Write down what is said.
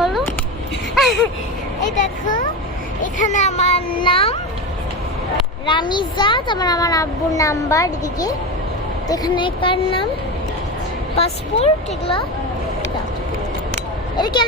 খোলো। এই দেখো এখানে আমার নাম রামিজা, তারপর আমার আব্বুর নাম্বার এদিকে। তো এখানে কার নাম, পাসপোর্ট, এগুলো এটা